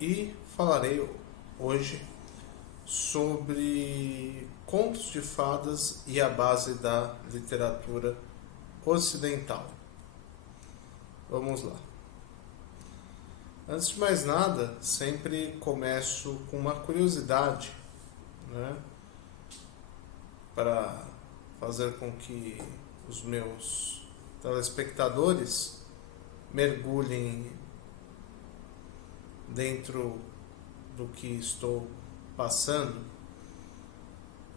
e falarei hoje sobre contos de fadas e a base da literatura ocidental. Vamos lá. Antes de mais nada, sempre começo com uma curiosidade, né, para fazer com que os meus telespectadores mergulhem dentro do que estou passando.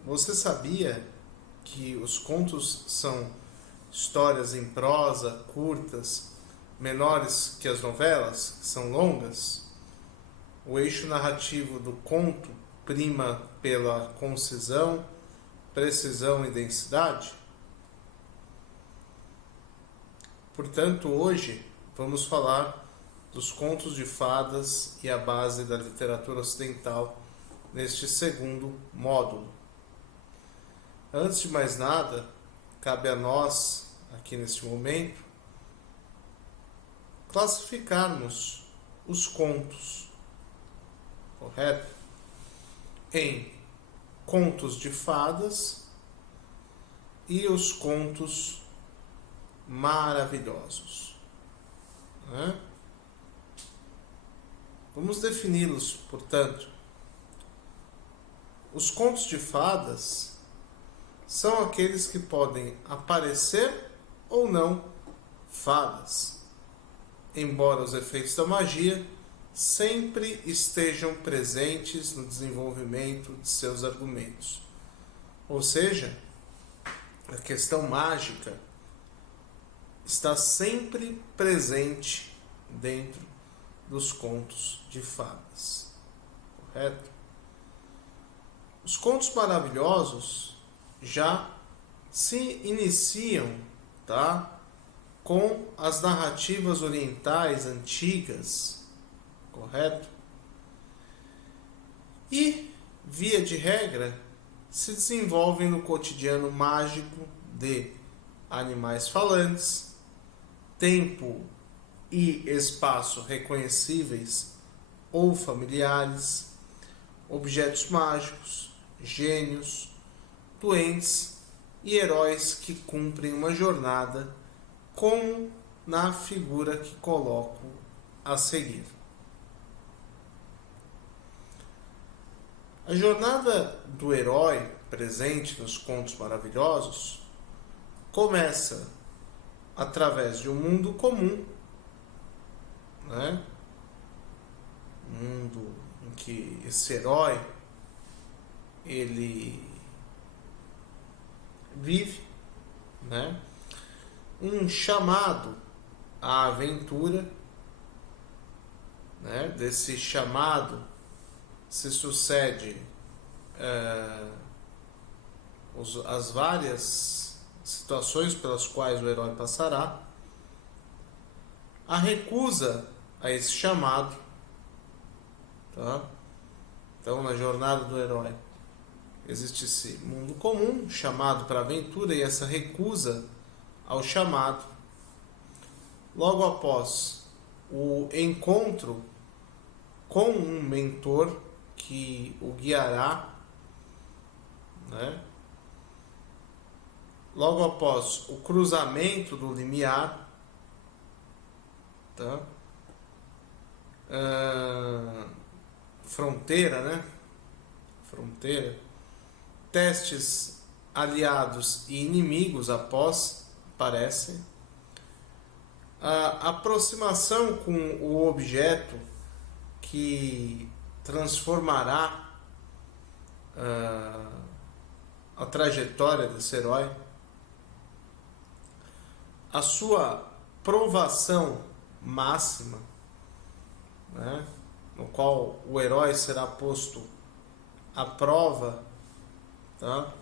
Você sabia que os contos são histórias em prosa, curtas, menores que as novelas, que são longas? O eixo narrativo do conto prima pela concisão, precisão e densidade? Portanto, hoje vamos falar dos contos de fadas e a base da literatura ocidental neste segundo módulo. Antes de mais nada, cabe a nós, aqui neste momento, classificarmos os contos, correto? Em contos de fadas e os contos maravilhosos, né? Vamos defini-los, portanto. Os contos de fadas são aqueles que podem aparecer ou não fadas, embora os efeitos da magia sempre estejam presentes no desenvolvimento de seus argumentos. Ou seja, a questão mágica está sempre presente dentro dos contos de fadas, correto? Os contos maravilhosos já se iniciam, tá, com as narrativas orientais antigas, correto? E, via de regra, se desenvolvem no cotidiano mágico de animais falantes, tempo e espaço reconhecíveis ou familiares, objetos mágicos, gênios, doentes e heróis que cumprem uma jornada, como na figura que coloco a seguir. A jornada do herói presente nos contos maravilhosos começa através de um mundo comum, né? Um mundo em que esse herói ele vive, né? Um chamado à aventura, né? Desse chamado se sucede as várias situações pelas quais o herói passará, a recusa a esse chamado, tá? Então, na jornada do herói existe esse mundo comum, chamado para a aventura, e essa recusa ao chamado. Logo após o encontro com um mentor que o guiará, né? Logo após o cruzamento do limiar, tá? Fronteira, né? Fronteira. Testes aliados e inimigos após aparecem. A aproximação com o objeto que transformará a trajetória desse herói. A sua provação máxima, né, no qual o herói será posto à prova, tá,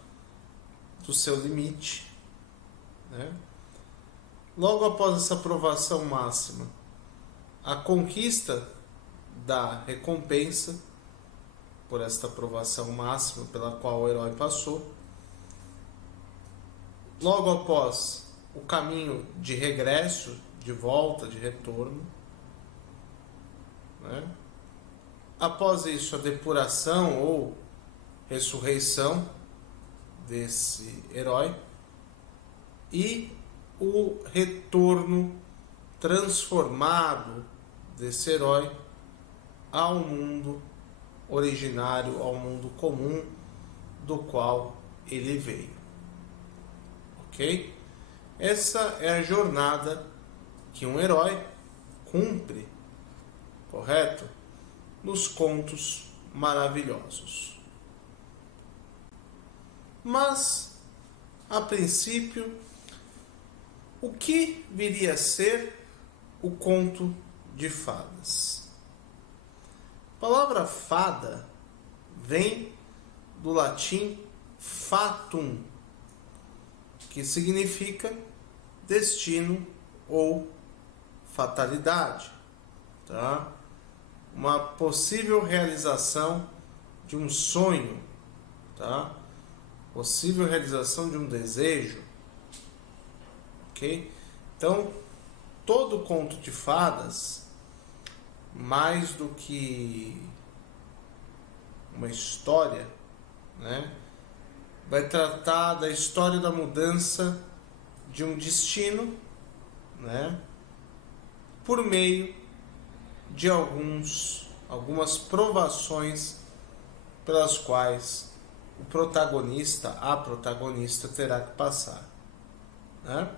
do seu limite, né? Logo após essa provação máxima, a conquista da recompensa por esta provação máxima pela qual o herói passou. Logo após o caminho de regresso, de volta, de retorno, né? Após isso, a depuração ou ressurreição desse herói e o retorno transformado desse herói ao mundo originário, ao mundo comum do qual ele veio. Ok? Essa é a jornada que um herói cumpre, correto? Nos contos maravilhosos. Mas, a princípio, o que viria a ser o conto de fadas? A palavra fada vem do latim fatum, que significa destino ou fatalidade, tá? Uma possível realização de um sonho, tá? Possível realização de um desejo, ok? Então, todo conto de fadas, mais do que uma história, né, vai tratar da história da mudança de um destino, né, por meio de algumas provações pelas quais o protagonista, a protagonista terá que passar, né?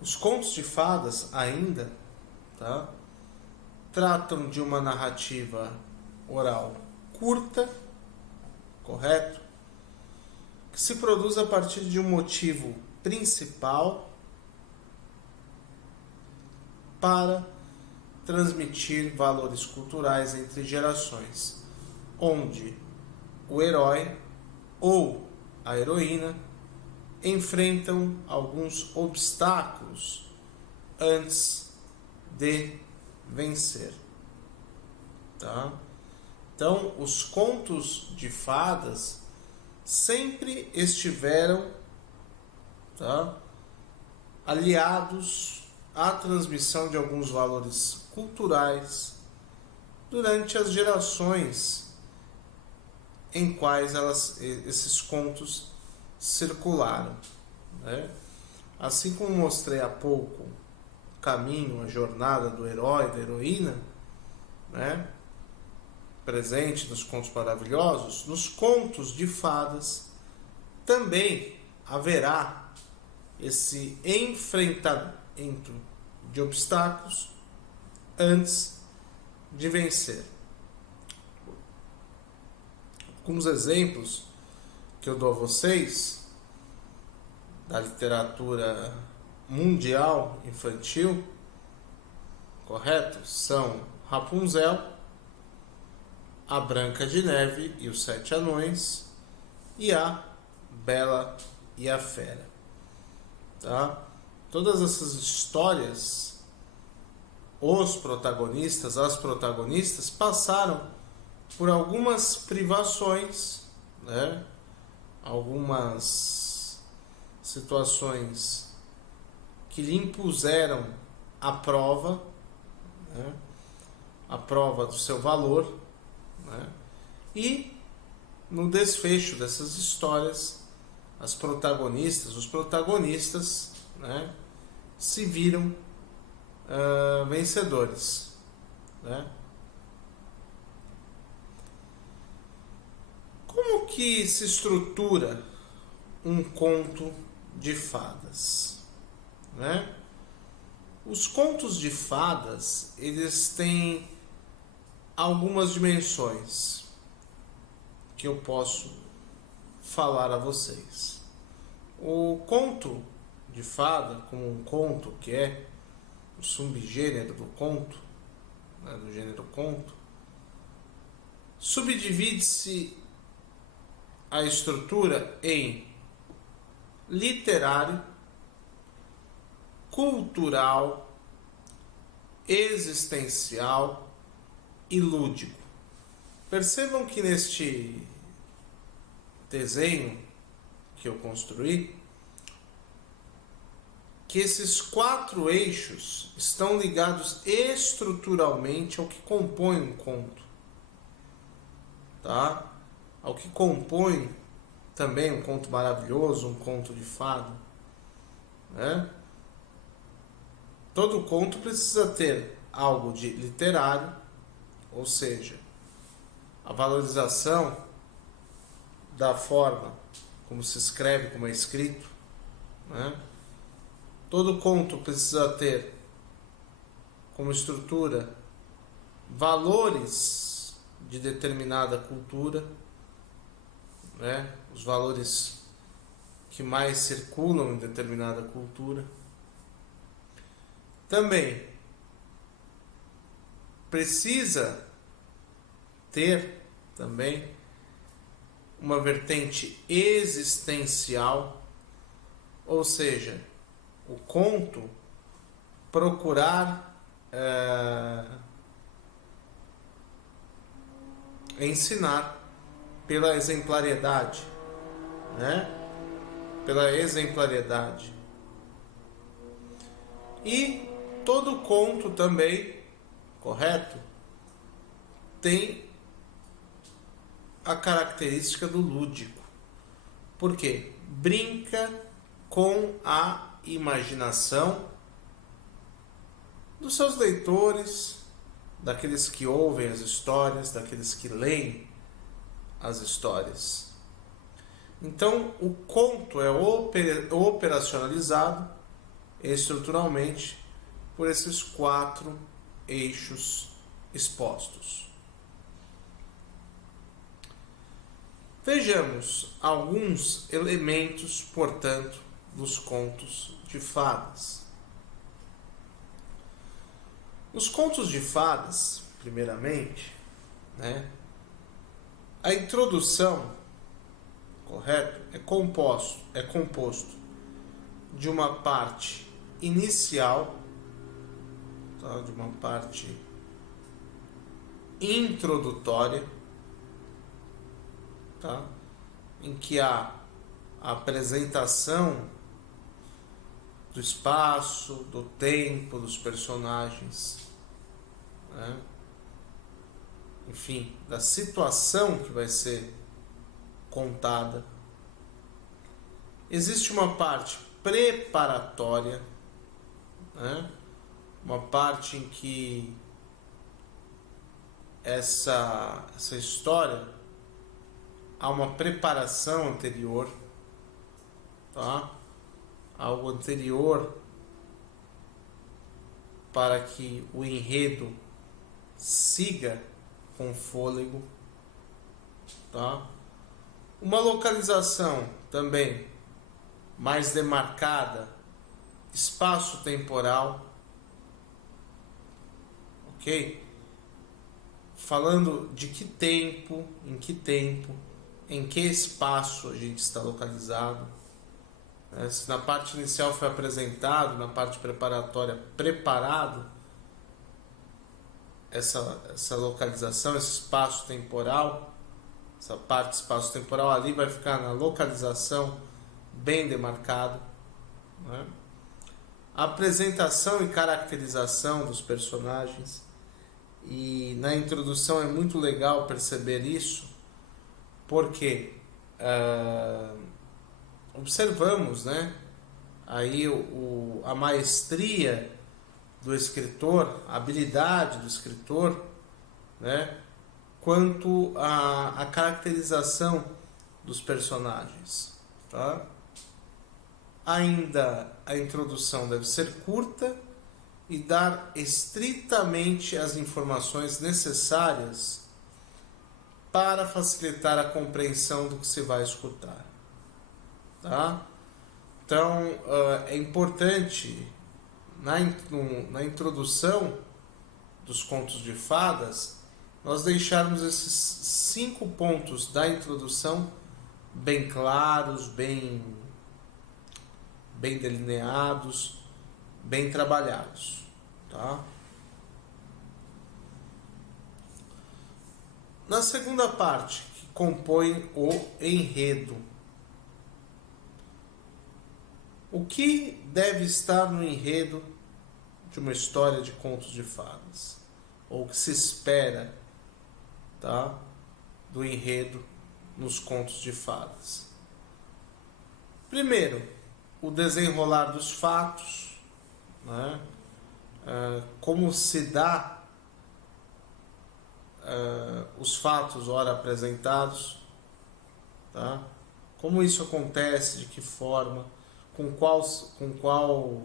Os contos de fadas ainda, tá, tratam de uma narrativa oral curta, correto? Que se produz a partir de um motivo principal para transmitir valores culturais entre gerações, onde o herói ou a heroína enfrentam alguns obstáculos antes de vencer, tá? Então, os contos de fadas sempre estiveram, tá, aliados à transmissão de alguns valores culturais durante as gerações em quais esses contos circularam, né? Assim como mostrei há pouco o caminho, a jornada do herói, da heroína, né, presente nos contos maravilhosos, nos contos de fadas também haverá esse enfrentamento de obstáculos antes de vencer. Alguns exemplos que eu dou a vocês da literatura mundial infantil, correto? São Rapunzel, a Branca de Neve e os Sete Anões e a Bela e a Fera, tá? Todas essas histórias, os protagonistas, as protagonistas passaram por algumas privações, né? Algumas situações que lhe impuseram a prova, né? A prova do seu valor, né? E no desfecho dessas histórias, as protagonistas, os protagonistas, né, se viram vencedores, né? Como que se estrutura um conto de fadas, né? Os contos de fadas, eles têm algumas dimensões que eu posso falar a vocês. O conto de fada, como um conto que é o subgênero do conto, né, do gênero conto, subdivide-se a estrutura em literário, cultural, existencial e lúdico. Percebam que neste desenho que eu construí, que esses 4 eixos estão ligados estruturalmente ao que compõe um conto, tá? Ao que compõe também um conto maravilhoso, um conto de fada, né? Todo conto precisa ter algo de literário, ou seja, a valorização da forma como se escreve, como é escrito, né? Todo conto precisa ter como estrutura valores de determinada cultura, né? Os valores que mais circulam em determinada cultura. Também precisa ter também uma vertente existencial, ou seja, o conto procurar ensinar pela exemplariedade, né? Pela exemplariedade. E todo conto também, correto, tem a característica do lúdico. Por quê? Brinca com a imaginação dos seus leitores, daqueles que ouvem as histórias, daqueles que leem as histórias. Então, o conto é operacionalizado estruturalmente por esses 4 eixos expostos. Vejamos alguns elementos, portanto, dos contos de fadas. Os contos de fadas, primeiramente, né, a introdução, correto, é composto de uma parte inicial, tá, de uma parte introdutória, tá, em que há a apresentação do espaço, do tempo, dos personagens, né? Enfim, da situação que vai ser contada. Existe uma parte preparatória, né? Uma parte em que essa história há uma preparação anterior, tá? Algo anterior para que o enredo siga com fôlego, tá? Uma localização também mais demarcada, espaço-temporal, ok? Falando de que tempo, em que espaço a gente está localizado. Se na parte inicial foi apresentado, na parte preparatória preparado, essa localização, esse espaço temporal, essa parte espaço-temporal ali vai ficar na localização bem demarcado, né? A apresentação e caracterização dos personagens, e na introdução é muito legal perceber isso, porque observamos, né, aí a maestria do escritor, a habilidade do escritor, né, quanto à caracterização dos personagens, tá? Ainda a introdução deve ser curta e dar estritamente as informações necessárias para facilitar a compreensão do que se vai escutar, tá? Então, é importante na introdução dos contos de fadas nós deixarmos esses 5 pontos da introdução bem claros, bem delineados, bem trabalhados, tá? Na segunda parte, que compõe o enredo. O que deve estar no enredo de uma história de contos de fadas? Ou o que se espera, tá, do enredo nos contos de fadas? Primeiro, o desenrolar dos fatos, né? Como se dá os fatos ora apresentados, tá? Como isso acontece, de que forma, com qual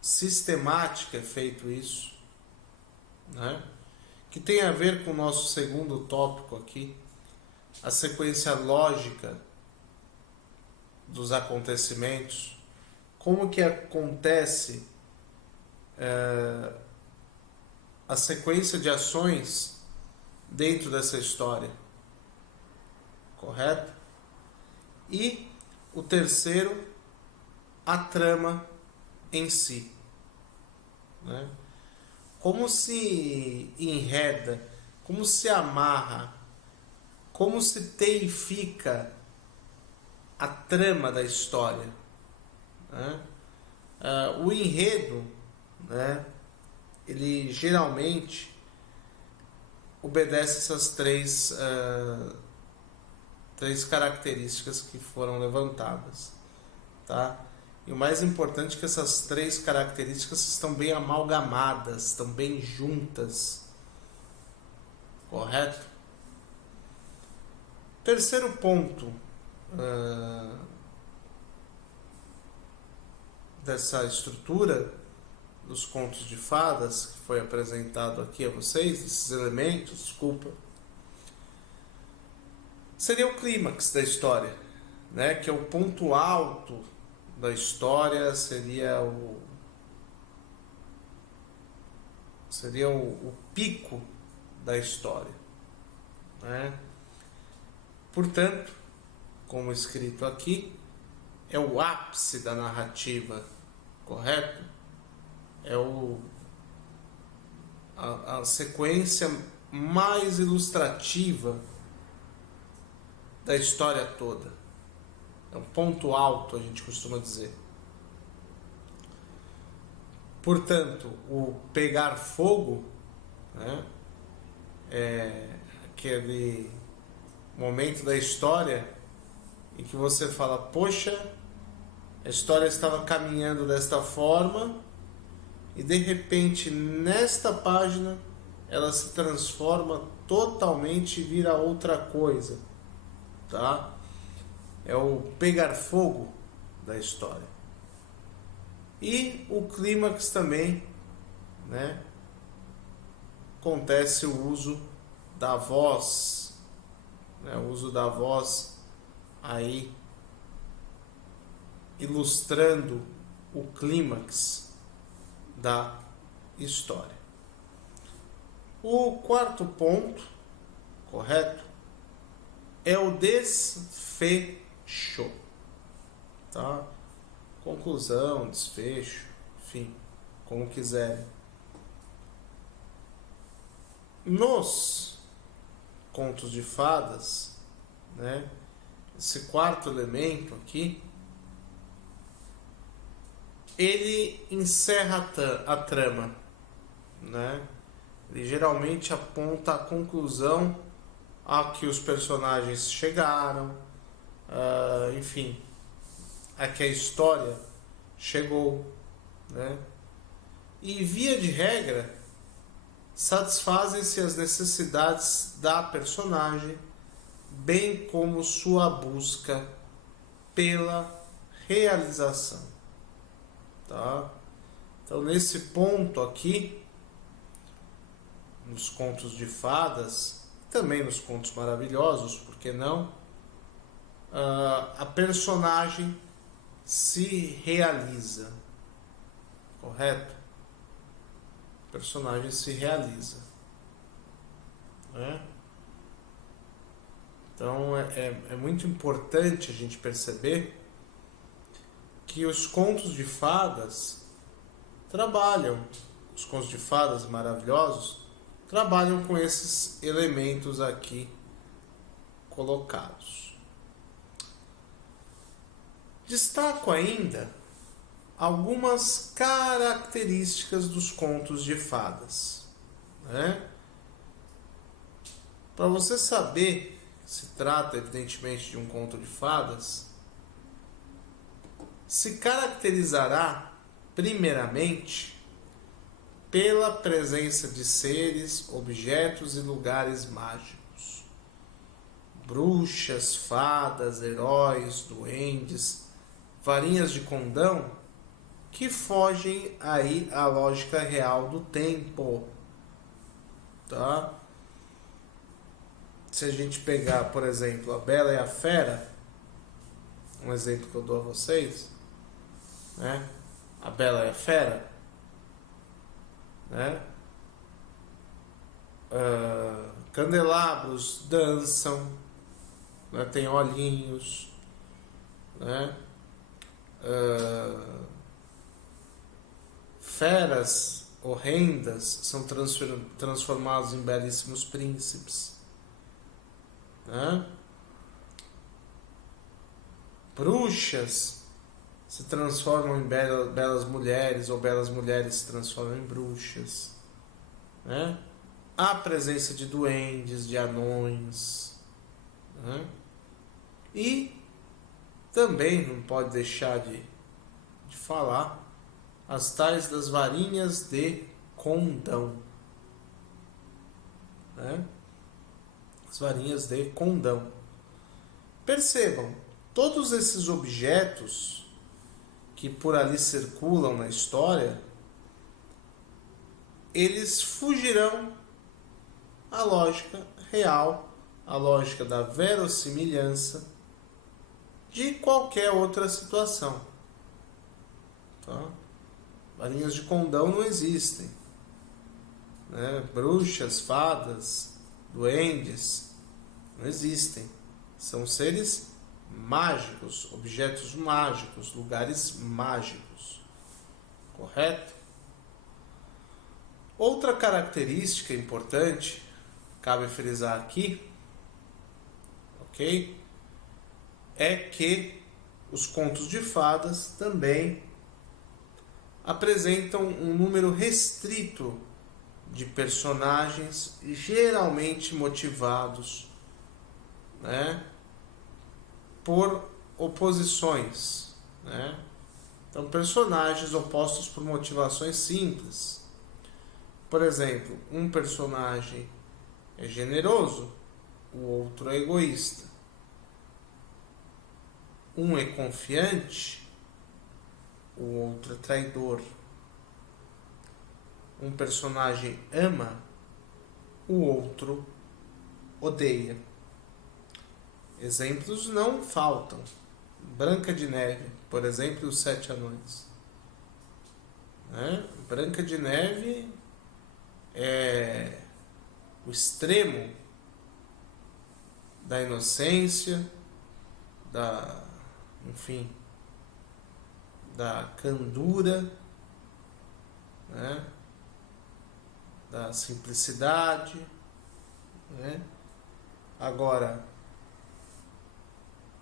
sistemática é feito isso, né? Que tem a ver com o nosso segundo tópico aqui, a sequência lógica dos acontecimentos, como que acontece a sequência de ações dentro dessa história, correto? E o terceiro, a trama em si, né? Como se enreda, como se amarra, como se teifica a trama da história, né? O enredo, né, ele geralmente obedece essas três características que foram levantadas, tá? E o mais importante é que essas três características estão bem amalgamadas, estão bem juntas, correto? Terceiro ponto dessa estrutura dos contos de fadas que foi apresentado aqui a vocês, esses elementos, desculpa, seria o clímax da história, né? Que é o ponto alto da história, seria o pico da história, né? Portanto, como escrito aqui, é o ápice da narrativa, correto? É a sequência mais ilustrativa da história toda. É um ponto alto, a gente costuma dizer. Portanto, o pegar fogo, né, é aquele momento da história em que você fala, poxa, a história estava caminhando desta forma e de repente nesta página ela se transforma totalmente e vira outra coisa, tá? É o pegar fogo da história. E o clímax também, né? Acontece o uso da voz, né? O uso da voz aí ilustrando o clímax da história. O quarto ponto, correto, é o desfecho, tá? Conclusão, desfecho, enfim, como quiserem. Nos contos de fadas, né, esse quarto elemento aqui, ele encerra a trama, né? Ele geralmente aponta a conclusão a que os personagens chegaram, enfim, a que a história chegou, né? E via de regra satisfazem-se as necessidades da personagem, bem como sua busca pela realização, tá? Então, nesse ponto aqui, nos contos de fadas, também nos contos maravilhosos, por que não? A personagem se realiza, correto? A personagem se realiza, né? Então é muito importante a gente perceber que os contos de fadas trabalham, os contos de fadas maravilhosos trabalham com esses elementos aqui colocados. Destaco ainda algumas características dos contos de fadas, né? Para você saber que se trata evidentemente de um conto de fadas, se caracterizará primeiramente pela presença de seres, objetos e lugares mágicos. Bruxas, fadas, heróis, duendes, varinhas de condão que fogem aí à lógica real do tempo, tá? Se a gente pegar, por exemplo, a Bela e a Fera, um exemplo que eu dou a vocês, né? A Bela e a Fera, né? Candelabros dançam, né? Tem olhinhos, né? Feras horrendas são transformados em belíssimos príncipes, né? Bruxas se transformam em belas mulheres, ou belas mulheres se transformam em bruxas, né? Há presença de duendes, de anões, né? E também não pode deixar de falar as tais das varinhas de condão, né? As varinhas de condão. Percebam, todos esses objetos que por ali circulam na história, eles fugirão à lógica real, à lógica da verossimilhança de qualquer outra situação, tá? Varinhas de condão não existem, né? Bruxas, fadas, duendes não existem. São seres mágicos, objetos mágicos, lugares mágicos, correto? Outra característica importante, cabe frisar aqui, ok? É que os contos de fadas também apresentam um número restrito de personagens, geralmente motivados, né, por oposições, né? Então, personagens opostos por motivações simples. Por exemplo, um personagem é generoso, o outro é egoísta. Um é confiante, o outro é traidor. Um personagem ama, o outro odeia. Exemplos não faltam. Branca de Neve, por exemplo, e os Sete Anões, né? Branca de Neve é o extremo da inocência, enfim, da candura, né? Da simplicidade, né? Agora,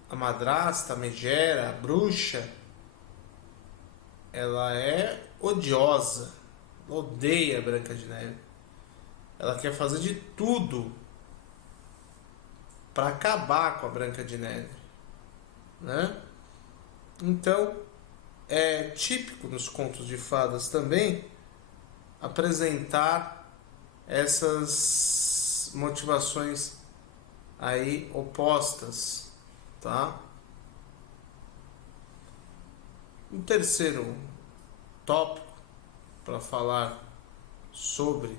a madrasta, a megera, a bruxa, ela é odiosa, ela odeia a Branca de Neve. Ela quer fazer de tudo para acabar com a Branca de Neve, né? Então, é típico nos contos de fadas também apresentar essas motivações aí opostas, tá? Um terceiro tópico para falar sobre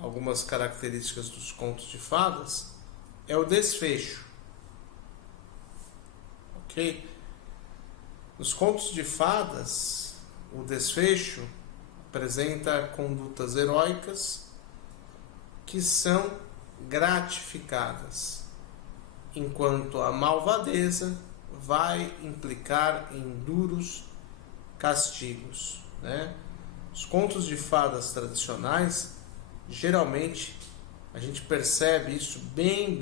algumas características dos contos de fadas é o desfecho, ok? Nos contos de fadas, o desfecho apresenta condutas heróicas que são gratificadas, enquanto a malvadeza vai implicar em duros castigos, né? Os contos de fadas tradicionais, geralmente, a gente percebe isso bem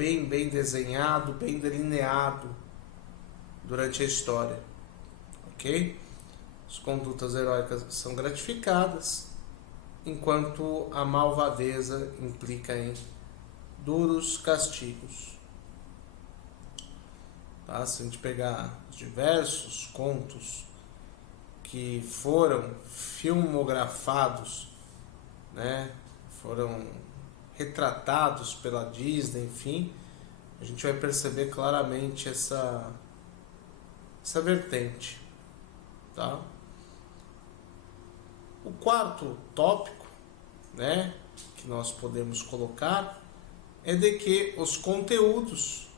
desenhado, bem delineado, durante a história, ok? As condutas heróicas são gratificadas, enquanto a malvadeza implica em duros castigos. Tá? Se a gente pegar os diversos contos que foram filmografados, né, foram retratados pela Disney, enfim, a gente vai perceber claramente essa vertente, tá? O quarto tópico, né, que nós podemos colocar é de que nos conteúdos,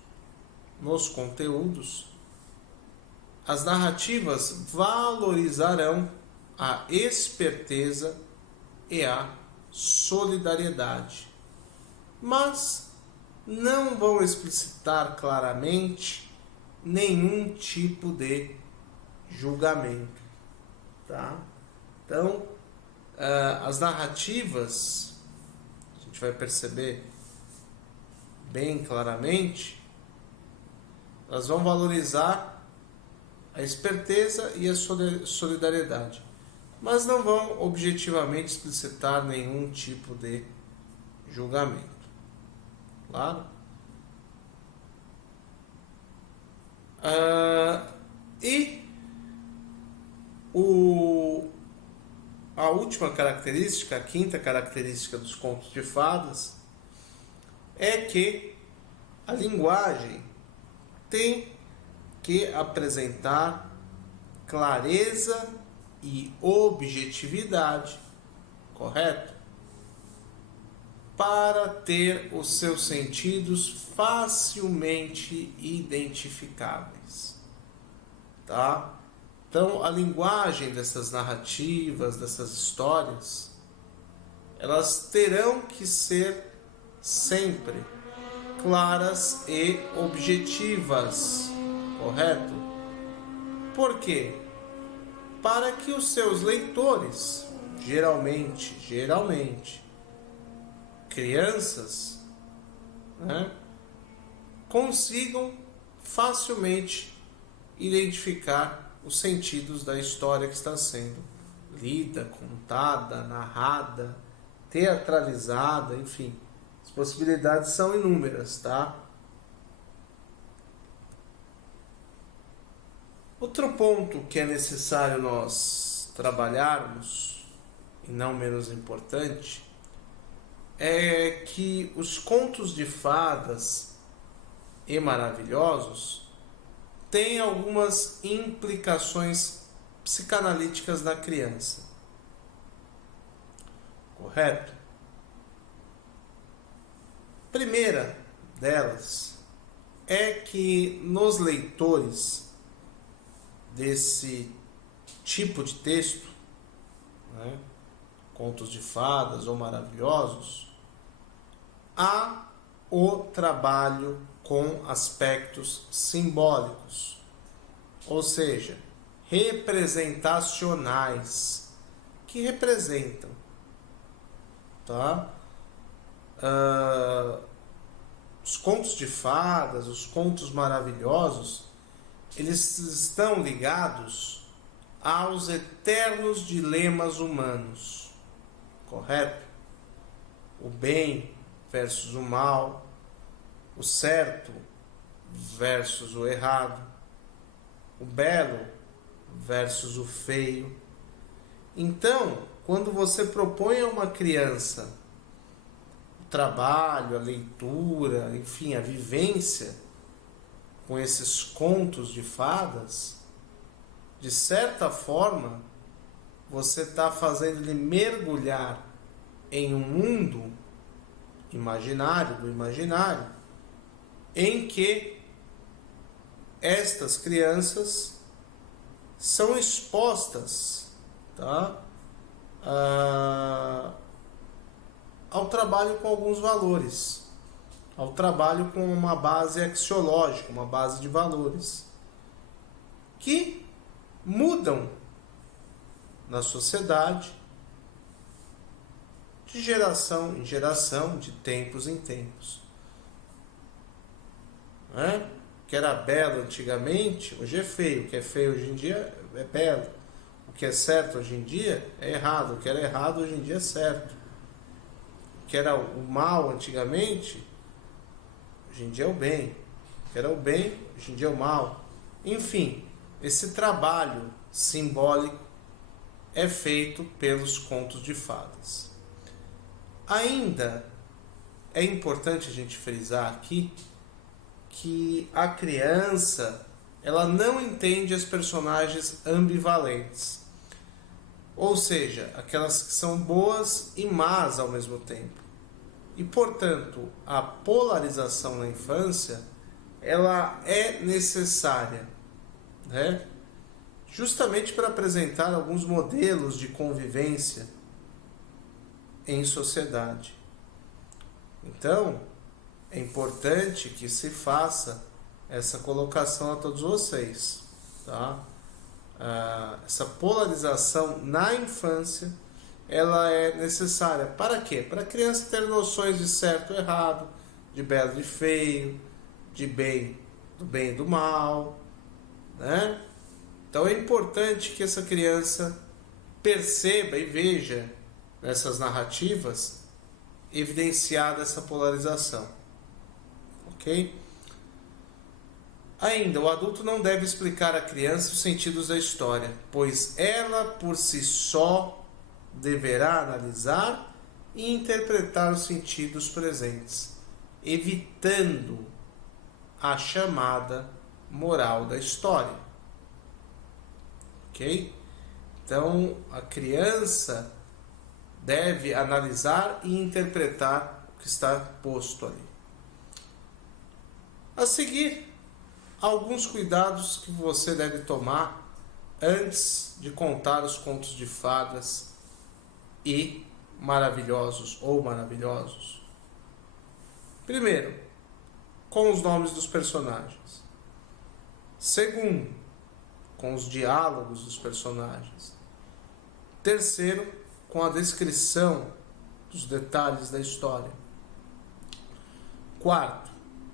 as narrativas valorizarão a esperteza e a solidariedade, mas não vão explicitar claramente nenhum tipo de julgamento, tá? Então, as narrativas, a gente vai perceber bem claramente, elas vão valorizar a esperteza e a solidariedade, mas não vão objetivamente explicitar nenhum tipo de julgamento. Claro? E a última característica, a quinta característica dos contos de fadas, é que a linguagem tem que apresentar clareza e objetividade, correto? Para ter os seus sentidos facilmente identificáveis, tá? Então, a linguagem dessas narrativas, dessas histórias, elas terão que ser sempre claras e objetivas, correto? Por quê? Para que os seus leitores, geralmente, crianças, né, consigam facilmente identificar os sentidos da história que está sendo lida, contada, narrada, teatralizada, enfim. As possibilidades são inúmeras, tá? Outro ponto que é necessário nós trabalharmos, e não menos importante, é que os contos de fadas e maravilhosos têm algumas implicações psicanalíticas na criança, correto? Primeira delas é que nos leitores desse tipo de texto, né, contos de fadas ou maravilhosos, há o trabalho com aspectos simbólicos, ou seja, representacionais, que representam, tá? Os contos de fadas, os contos maravilhosos, eles estão ligados aos eternos dilemas humanos, correto? O bem versus o mal, o certo versus o errado, o belo versus o feio. Então, quando você propõe a uma criança o trabalho, a leitura, enfim, a vivência com esses contos de fadas, de certa forma, você está fazendo ele mergulhar em um mundo imaginário, em que estas crianças são expostas, tá, ao trabalho com alguns valores, ao trabalho com uma base axiológica, uma base de valores, que mudam na sociedade de geração em geração, de tempos em tempos. que era belo antigamente, hoje é feio. O que é feio hoje em dia é belo. O que é certo hoje em dia é errado. O que era errado hoje em dia é certo. O que era o mal antigamente, hoje em dia é o bem. O que era o bem, hoje em dia é o mal. Enfim, esse trabalho simbólico é feito pelos contos de fadas. Ainda é importante a gente frisar aqui que a criança, ela não entende as personagens ambivalentes, ou seja, aquelas que são boas e más ao mesmo tempo. E, portanto, a polarização na infância, ela é necessária, né? Justamente para apresentar alguns modelos de convivência em sociedade. Então, é importante que se faça essa colocação a todos vocês, tá? Essa polarização na infância, ela é necessária. Para quê? Para a criança ter noções de certo e errado, de belo e feio, de do bem e do mal, né? Então é importante que essa criança perceba e veja nessas narrativas evidenciada essa polarização. Ok? Ainda, o adulto não deve explicar à criança os sentidos da história, pois ela por si só deverá analisar e interpretar os sentidos presentes, evitando a chamada moral da história. Ok? Então, a criança deve analisar e interpretar o que está posto ali. A seguir, alguns cuidados que você deve tomar antes de contar os contos de fadas e maravilhosos ou maravilhosos. Primeiro, com os nomes dos personagens. Segundo, com os diálogos dos personagens. Terceiro, com a descrição dos detalhes da história. Quarto,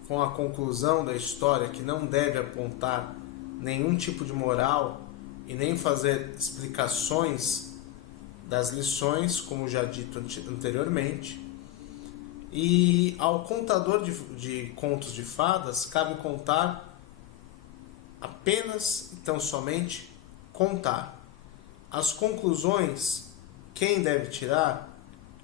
com a conclusão da história, que não deve apontar nenhum tipo de moral e nem fazer explicações das lições, como já dito anteriormente. E ao contador de contos de fadas, cabe contar apenas, então somente, contar. As conclusões, quem deve tirar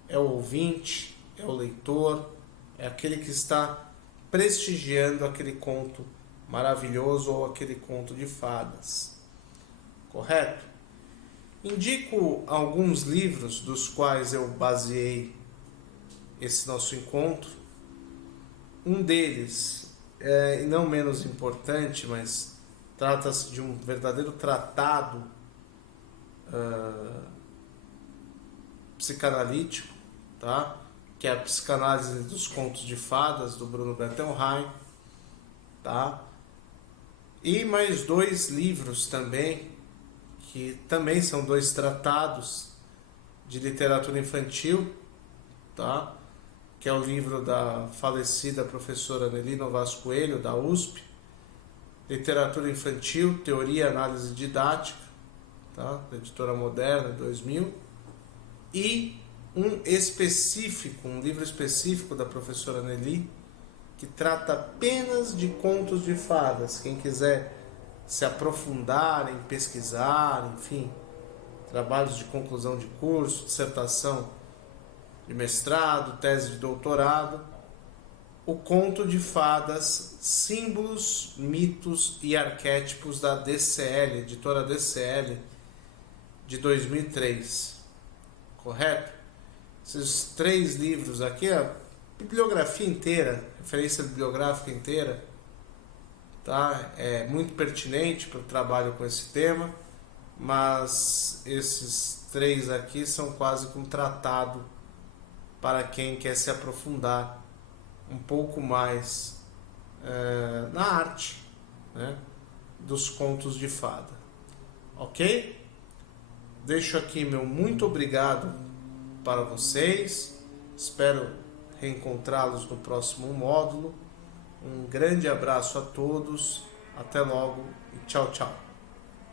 é o ouvinte, é o leitor, é aquele que está prestigiando aquele conto maravilhoso ou aquele conto de fadas. Correto? Indico alguns livros dos quais eu baseei esse nosso encontro. Um deles, e não menos importante, mas trata-se de um verdadeiro tratado psicanalítico, tá? Que é a Psicanálise dos Contos de Fadas, do Bruno Bettelheim, tá? E mais dois livros também, que também são dois tratados de literatura infantil, tá? Que é o livro da falecida professora Nelly Novaes Coelho, da USP, Literatura Infantil, Teoria e Análise Didática, tá? Da Editora Moderna, 2000, e um livro específico da professora Nelly, que trata apenas de contos de fadas. Quem quiser se aprofundar em pesquisar, enfim, trabalhos de conclusão de curso, dissertação de mestrado, tese de doutorado, o Conto de Fadas, Símbolos, Mitos e Arquétipos, da DCL, editora DCL, de 2003. Correto? Esses três livros aqui, a bibliografia inteira, referência bibliográfica inteira, tá? É muito pertinente para o trabalho com esse tema, mas esses três aqui são quase que um tratado para quem quer se aprofundar um pouco mais na arte, né, dos contos de fada. Ok? Deixo aqui meu muito obrigado para vocês. Espero reencontrá-los no próximo módulo. Um grande abraço a todos, até logo e tchau, tchau.